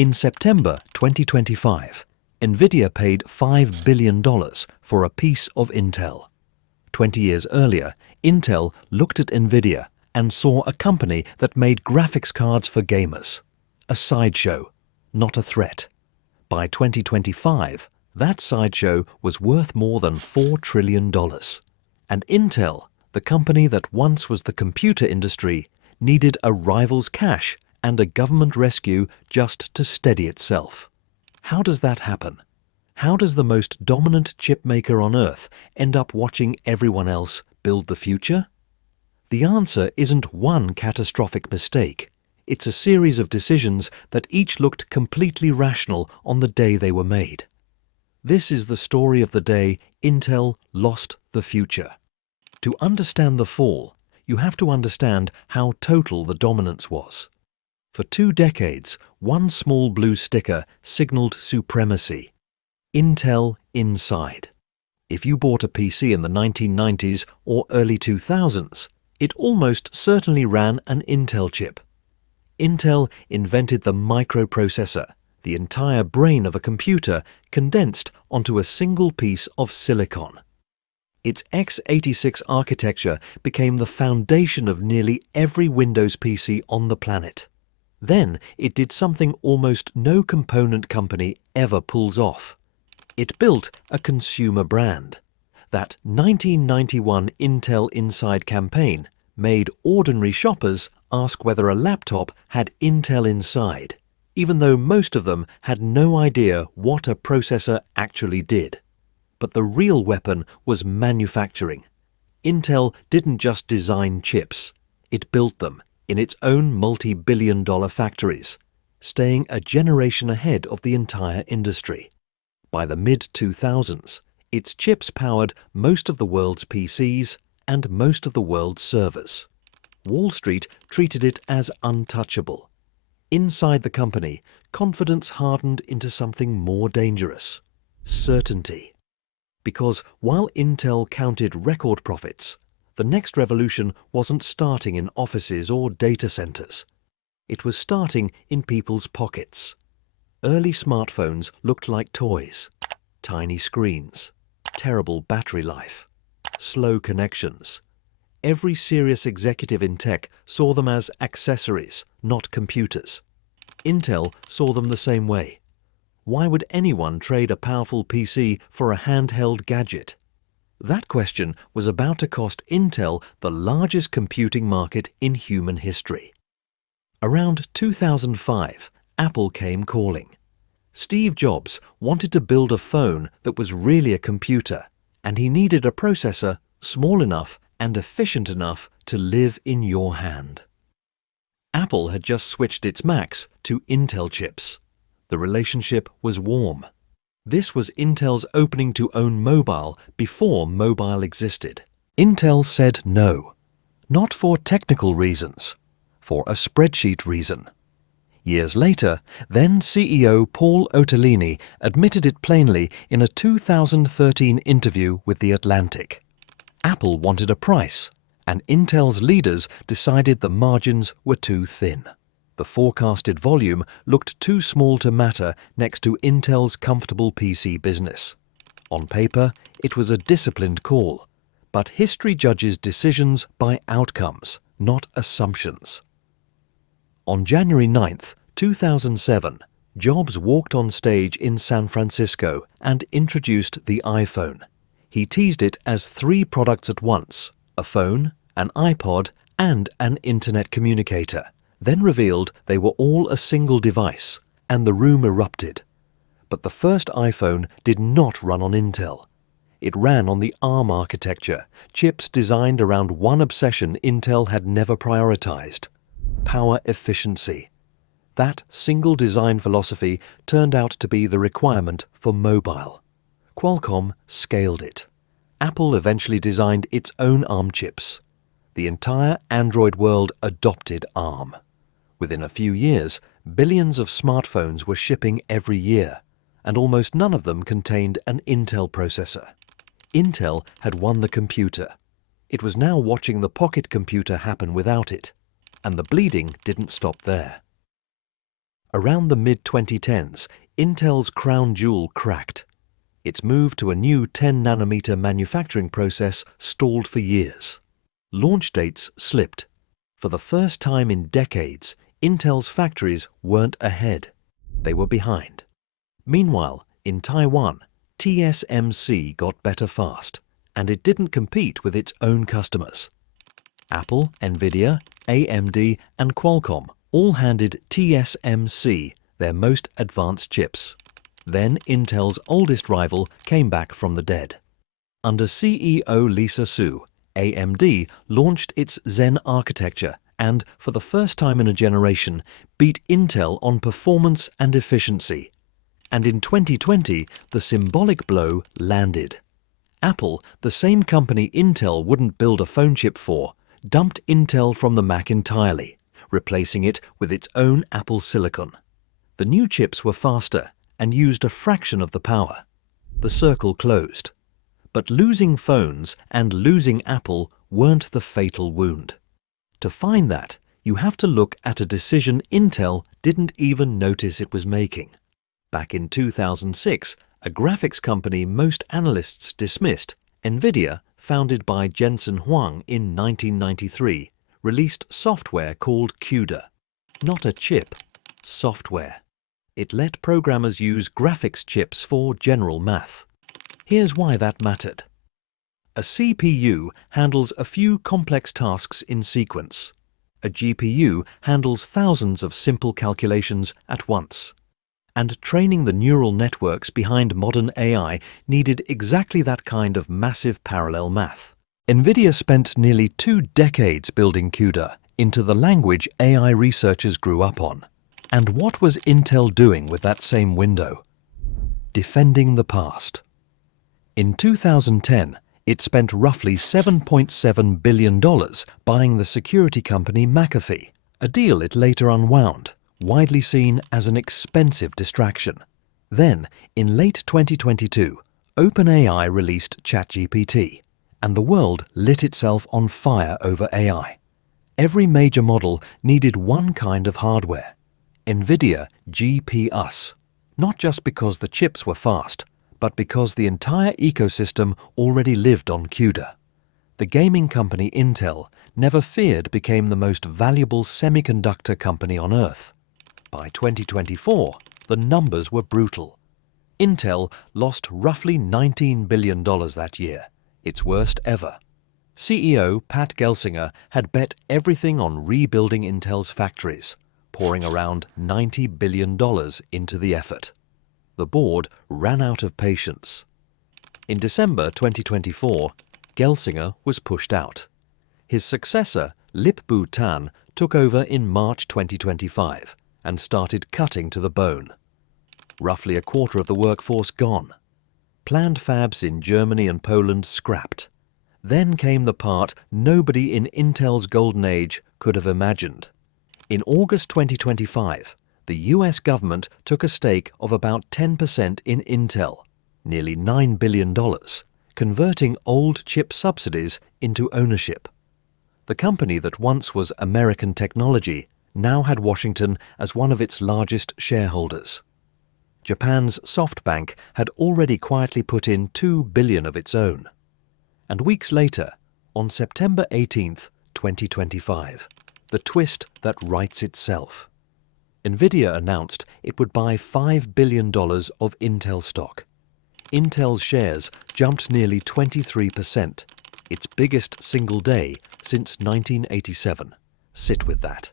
In September 2025, Nvidia paid $5 billion for a piece of Intel. 20 years earlier, Intel looked at Nvidia and saw a company that made graphics cards for gamers. A sideshow, not a threat. By 2025, that sideshow was worth more than $4 trillion. And Intel, the company that once was the computer industry, needed a rival's cash and a government rescue just to steady itself. How does that happen? How does the most dominant chipmaker on Earth end up watching everyone else build the future? The answer isn't one catastrophic mistake. It's a series of decisions that each looked completely rational on the day they were made. This is the story of the day Intel lost the future. To understand the fall, you have to understand how total the dominance was. For 2 decades, one small blue sticker signaled supremacy. Intel Inside. If you bought a PC in the 1990s or early 2000s, it almost certainly ran an Intel chip. Intel invented the microprocessor, the entire brain of a computer condensed onto a single piece of silicon. Its x86 architecture became the foundation of nearly every Windows PC on the planet. Then it did something almost no component company ever pulls off. It built a consumer brand. That 1991 Intel Inside campaign made ordinary shoppers ask whether a laptop had Intel inside, even though most of them had no idea what a processor actually did. But the real weapon was manufacturing. Intel didn't just design chips. It built them in its own multi-billion-dollar factories, staying a generation ahead of the entire industry. By the mid-2000s, its chips powered most of the world's PCs and most of the world's servers. Wall Street treated it as untouchable. Inside the company, confidence hardened into something more dangerous: certainty. Because while Intel counted record profits, the next revolution wasn't starting in offices or data centers. It was starting in people's pockets. Early smartphones looked like toys. Tiny screens, terrible battery life, slow connections. Every serious executive in tech saw them as accessories, not computers. Intel saw them the same way. Why would anyone trade a powerful PC for a handheld gadget? That question was about to cost Intel the largest computing market in human history. Around 2005, Apple came calling. Steve Jobs wanted to build a phone that was really a computer, and he needed a processor small enough and efficient enough to live in your hand. Apple had just switched its Macs to Intel chips. The relationship was warm. This was Intel's opening to own mobile before mobile existed. Intel said no, not for technical reasons, for a spreadsheet reason. Years later, then CEO Paul Otellini admitted it plainly in a 2013 interview with The Atlantic. Apple wanted a price, and Intel's leaders decided the margins were too thin. The forecasted volume looked too small to matter next to Intel's comfortable PC business. On paper, it was a disciplined call, but history judges decisions by outcomes, not assumptions. On January 9, 2007, Jobs walked on stage in San Francisco and introduced the iPhone. He teased it as 3 products at once: a phone, an iPod, and an internet communicator. Then revealed they were all a single device, and the room erupted. But the first iPhone did not run on Intel. It ran on the ARM architecture, chips designed around one obsession Intel had never prioritized: power efficiency. That single design philosophy turned out to be the requirement for mobile. Qualcomm scaled it. Apple eventually designed its own ARM chips. The entire Android world adopted ARM. Within a few years, billions of smartphones were shipping every year, and almost none of them contained an Intel processor. Intel had won the computer. It was now watching the pocket computer happen without it, and the bleeding didn't stop there. Around the mid-2010s, Intel's crown jewel cracked. Its move to a new 10-nanometer manufacturing process stalled for years. Launch dates slipped. For the first time in decades, Intel's factories weren't ahead. They were behind. Meanwhile, in Taiwan, TSMC got better fast, and it didn't compete with its own customers. Apple, Nvidia, AMD, and Qualcomm all handed TSMC their most advanced chips. Then Intel's oldest rival came back from the dead. Under CEO Lisa Su, AMD launched its Zen architecture and, for the first time in a generation, beat Intel on performance and efficiency. And in 2020, the symbolic blow landed. Apple, the same company Intel wouldn't build a phone chip for, dumped Intel from the Mac entirely, replacing it with its own Apple silicon. The new chips were faster and used a fraction of the power. The circle closed. But losing phones and losing Apple weren't the fatal wound. To find that, you have to look at a decision Intel didn't even notice it was making. Back in 2006, a graphics company most analysts dismissed, Nvidia, founded by Jensen Huang in 1993, released software called CUDA. Not a chip, software. It let programmers use graphics chips for general math. Here's why that mattered. A CPU handles a few complex tasks in sequence. A GPU handles thousands of simple calculations at once. And training the neural networks behind modern AI needed exactly that kind of massive parallel math. Nvidia spent nearly 2 decades building CUDA into the language AI researchers grew up on. And what was Intel doing with that same window? Defending the past. In 2010, it spent roughly $7.7 billion buying the security company McAfee, a deal it later unwound, widely seen as an expensive distraction. Then, in late 2022, OpenAI released ChatGPT, and the world lit itself on fire over AI. Every major model needed one kind of hardware: Nvidia GPUs, not just because the chips were fast, but because the entire ecosystem already lived on CUDA. The gaming company Intel, never feared, became the most valuable semiconductor company on Earth. By 2024, the numbers were brutal. Intel lost roughly $19 billion that year, its worst ever. CEO Pat Gelsinger had bet everything on rebuilding Intel's factories, pouring around $90 billion into the effort. The board ran out of patience. In December 2024, Gelsinger was pushed out. His successor, Lip-Bu Tan, took over in March 2025 and started cutting to the bone. Roughly a quarter of the workforce gone. Planned fabs in Germany and Poland scrapped. Then came the part nobody in Intel's golden age could have imagined. In August 2025, the US government took a stake of about 10% in Intel, nearly $9 billion, converting old chip subsidies into ownership. The company that once was American technology now had Washington as one of its largest shareholders. Japan's SoftBank had already quietly put in $2 billion of its own. And weeks later, on September 18, 2025, the twist that writes itself. Nvidia announced it would buy $5 billion of Intel stock. Intel's shares jumped nearly 23%, its biggest single day since 1987. Sit with that.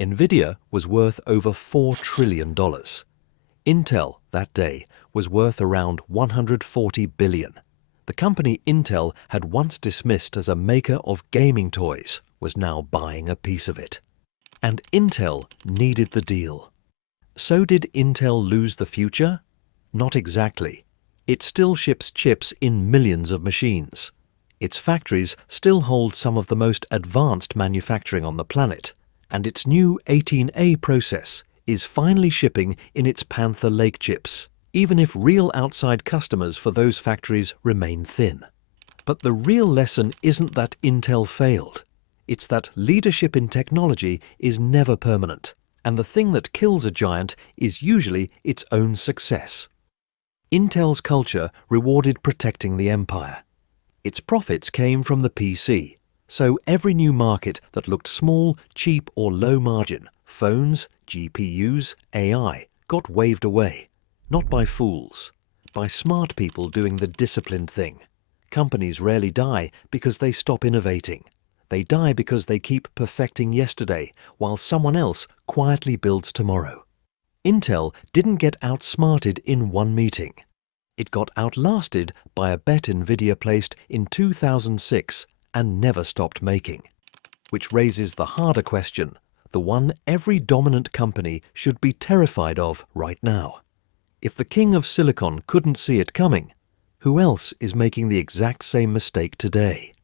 Nvidia was worth over $4 trillion. Intel, that day, was worth around $140 billion. The company Intel had once dismissed as a maker of gaming toys was now buying a piece of it. And Intel needed the deal. So did Intel lose the future? Not exactly. It still ships chips in millions of machines. Its factories still hold some of the most advanced manufacturing on the planet, and its new 18A process is finally shipping in its Panther Lake chips, even if real outside customers for those factories remain thin. But the real lesson isn't that Intel failed. It's that leadership in technology is never permanent, And the thing that kills a giant is usually its own success. Intel's culture rewarded protecting the empire. Its profits came from the PC, so every new market that looked small, cheap or low margin, phones, GPUs, AI, got waved away. Not by fools, by smart people doing the disciplined thing. Companies rarely die because they stop innovating. They die because they keep perfecting yesterday while someone else quietly builds tomorrow. Intel didn't get outsmarted in one meeting. It got outlasted by a bet Nvidia placed in 2006 and never stopped making. Which raises the harder question, the one every dominant company should be terrified of right now. If the king of silicon couldn't see it coming, who else is making the exact same mistake today?